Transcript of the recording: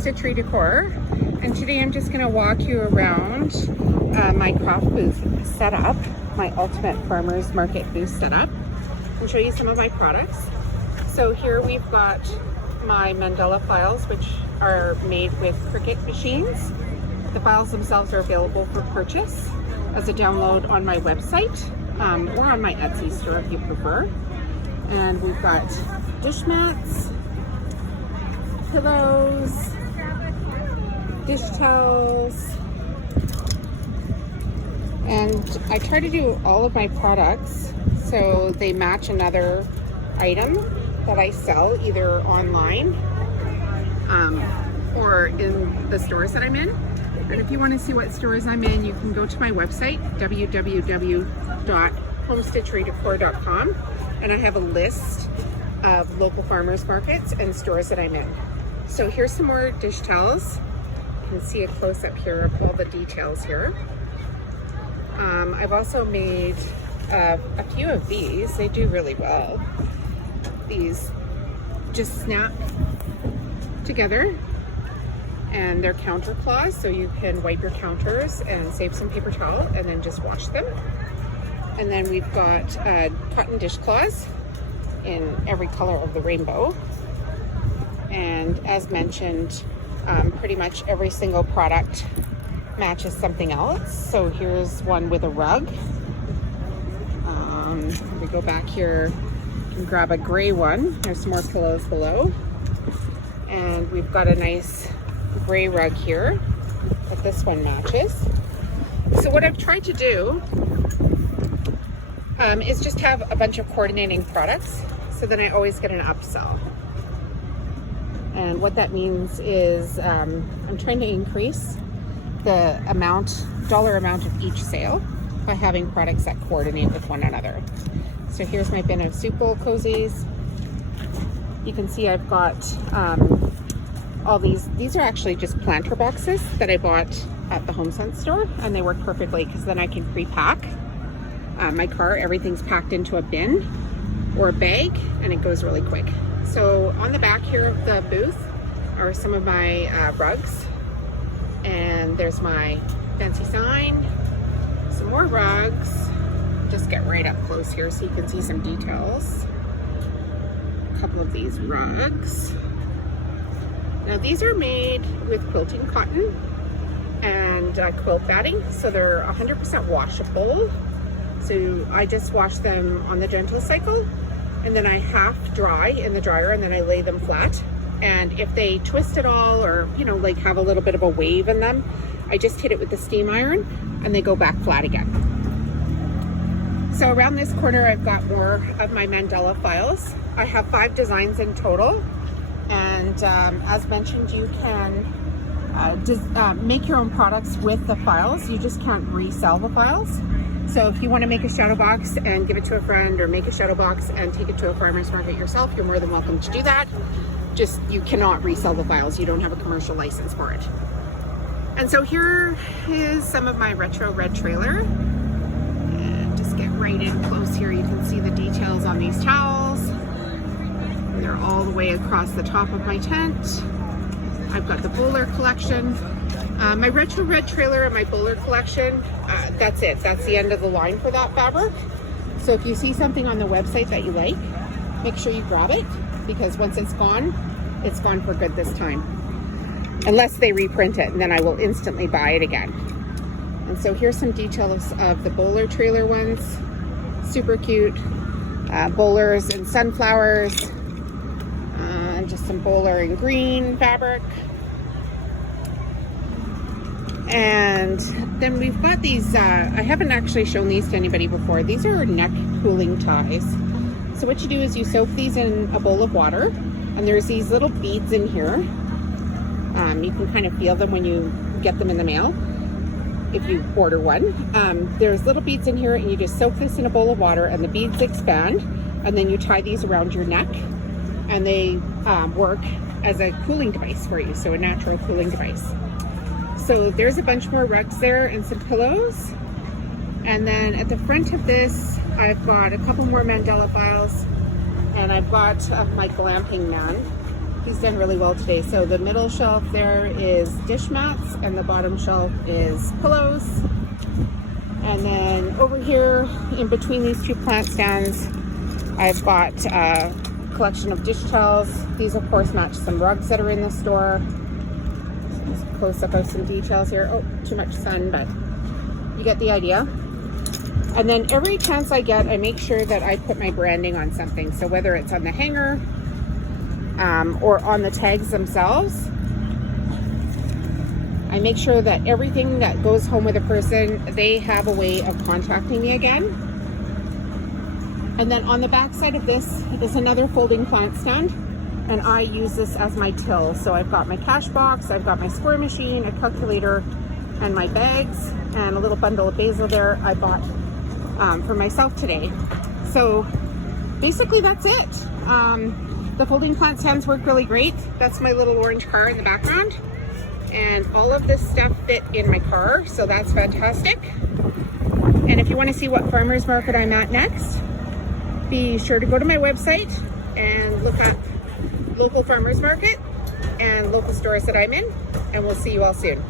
Homestead Decor, and today I'm just going to walk you around my craft booth setup, my ultimate farmers market booth setup, and show you some of my products. So here we've got my mandala files, which are made with Cricut Machines. The files themselves are available for purchase as a download on my website or on my Etsy store if you prefer. And we've got dish mats, pillows, dish towels, and I try to do all of my products so they match another item that I sell either online or in the stores that I'm in. And if you want to see what stores I'm in, you can go to my website, www.homesteaddecor.com, and I have a list of local farmers markets and stores that I'm in. So here's some more dish towels. You can see a close-up here of all the details here. I've also made a few of these. They do really well. These just snap together, and they're counter cloths, so you can wipe your counters and save some paper towel and then just wash them. And then we've got cotton dishcloths in every color of the rainbow. And as mentioned, pretty much every single product matches something else. So here's one with a rug. We go back here, you can grab a gray one. There's some more pillows below. And we've got a nice gray rug here that this one matches. So what I've tried to do is just have a bunch of coordinating products, so then I always get an upsell. And what that means is I'm trying to increase the dollar amount of each sale by having products that coordinate with one another. So here's my bin of soup bowl cozies. You can see I've got all these are actually just planter boxes that I bought at the HomeSense store, and they work perfectly because then I can pre-pack my car. Everything's packed into a bin or a bag, and it goes really quick. So on the back here of the booth are some of my rugs, and there's my fancy sign, some more rugs. Just get right up close here so you can see some details. A couple of these rugs. Now these are made with quilting cotton and quilt batting, so they're 100% washable. So I just wash them on the gentle cycle, and then I half dry in the dryer, and then I lay them flat. And if they twist at all, or like have a little bit of a wave in them, I just hit it with the steam iron and they go back flat again. So around this corner I've got more of my mandala files. I have 5 designs in total. And as mentioned, you can make your own products with the files. You just can't resell the files. So if you want to make a shadow box and give it to a friend, or make a shadow box and take it to a farmer's market yourself, you're more than welcome to do that. Just, you cannot resell the files. You don't have a commercial license for it. And so here is some of my retro red trailer. And just get right in close here. You can see the details on these towels. They're all the way across the top of my tent. I've got the bowler collection. My retro red trailer and my bowler collection, that's it. That's the end of the line for that fabric. So if you see something on the website that you like, make sure you grab it, because once it's gone for good this time. Unless they reprint it, and then I will instantly buy it again. And so here's some details of the bowler trailer ones. Super cute. Bowlers and sunflowers. And just some bowler and green fabric. And then we've got these, I haven't actually shown these to anybody before. These are neck cooling ties. So what you do is you soak these in a bowl of water, and there's these little beads in here. You can kind of feel them when you get them in the mail, if you order one. There's little beads in here, and you just soak this in a bowl of water, and the beads expand, and then you tie these around your neck, and they work as a cooling device for you, so a natural cooling device. So there's a bunch more rugs there and some pillows. And then at the front of this, I've got a couple more mandala files, and I've got my glamping man. he's done really well today. So the middle shelf there is dish mats and the bottom shelf is pillows. And then over here in between these two plant stands, I've got a collection of dish towels. These of course match some rugs that are in the store. Just a close up of some details here. Oh, too much sun, but you get the idea. And then every chance I get, I make sure that I put my branding on something. So whether it's on the hanger or on the tags themselves, I make sure that everything that goes home with a person, they have a way of contacting me again. And then on the back side of this is another folding plant stand, and I use this as my till. So I've got my cash box, I've got my square machine, a calculator, and my bags, and a little bundle of basil there I bought for myself today. So basically that's it. The folding plant stands work really great. That's my little orange car in the background. And all of this stuff fit in my car, so that's fantastic. And if you want to see what farmers market I'm at next, be sure to go to my website and look up local farmers market and local stores that I'm in, and we'll see you all soon.